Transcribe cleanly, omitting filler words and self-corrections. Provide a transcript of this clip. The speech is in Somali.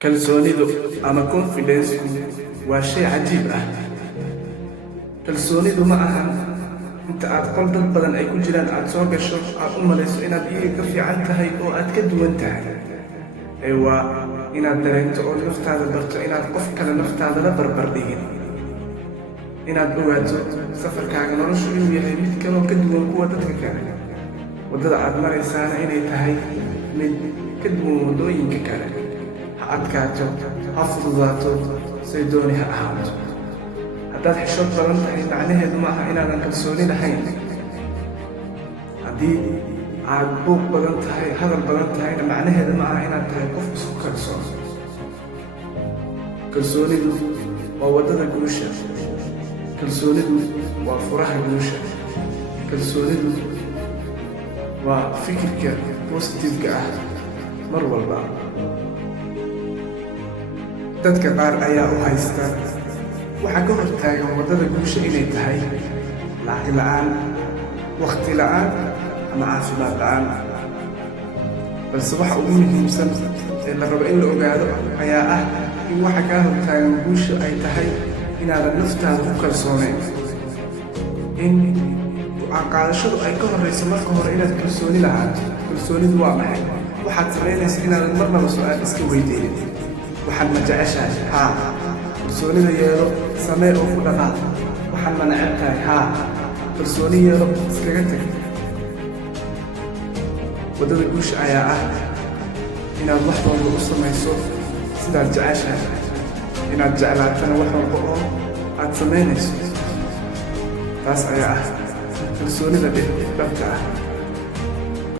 kalsoonidu ama confidence waa shay cajiib ah. Kalsoonidu ma ahan inta aad qol dad badan ay ku jiraan aad soo gasho aad u malayso inaad iyaga ka fiican tahay oo aad ka duwan tahay. Waa inaad dareento oo naftaada barto inaad qof kale naftaada la barbar dhigin. Inaad ogaato safarkaaga noloshu inuu yahay mid kaloo ka duwan kuwa dadka kale. Waddada aad maraysaana inay tahay mid ka duwan waddooyinka kale. Ha adkaato, ha fududaato, say dooni ha ahaato. Haddaad xishood badan tahay macnaheedu ma aha inaadan kalsooni lahayn. Haddii aad buuq badan tahay, hadal badan tahayna macnaheedu ma aha inaad tahay qof isku kalsoon. Kalsoonidu waa waddada guusha. Kalsoonidu waa furaha guusha. Kalsoonidu waa fikirka positive-ka ah mar walba. Dadka qaar ayaa u haysta waxa ka hortaagan waddada guusha inay tahay lacag la'aan, waqti la'aan ama caafimaad la'aan. Balse waxa ugu muhiimsan ee la rabo in la ogaado ayaa ah in waxa kaa hortaagan guusha ay tahay inaadan naftaada ku kalsoonayn. In qaadashadu ay ka horreyso marka hore inaad kalsooni lahaato. Kalsoonidu waa maxay? Waxaad samaynaysa inaadan marnaba su'aal iska weydiinin. Waxaad ma jeceshahay? Haa. Kalsoonida yeelo, samee oo ku dhaqaaq. Waxaad ma neceb tahay? Haa. Kalsooni yeelo, iskaga tag. Waddada guusha ayaa ah inaad wax walba u samayso sidaad jeceshahay. Inaad jeclaatana wax walba oo aad samaynayso. Taas ayaa ah kalsoonida dhabta ah.